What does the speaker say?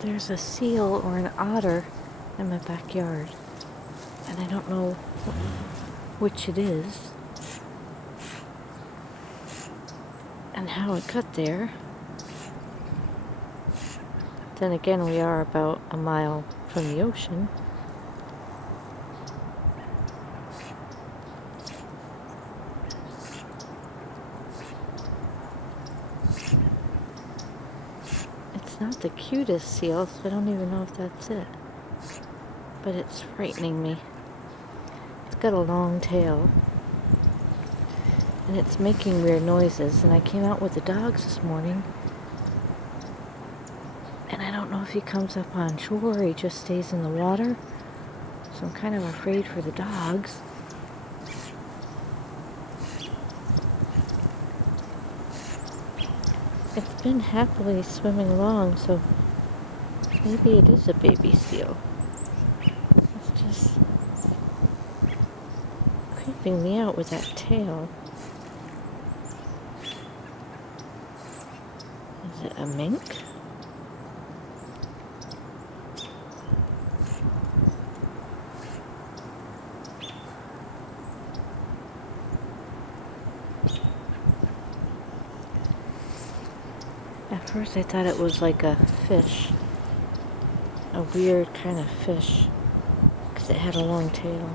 There's a seal or an otter in my backyard, and I don't know which it is and how it got there. Then again, we are about a mile from the ocean. It's not the cutest seal, so I don't even know if that's it. But it's frightening me. It's got a long tail. And it's making weird noises. And I came out with the dogs this morning. And I don't know if he comes up on shore or he just stays in the water. So I'm kind of afraid for the dogs. It's been happily swimming along, so maybe it is a baby seal. It's just creeping me out with that tail. Is it a mink? At first I thought it was like a fish. A weird kind of fish. Because it had a long tail.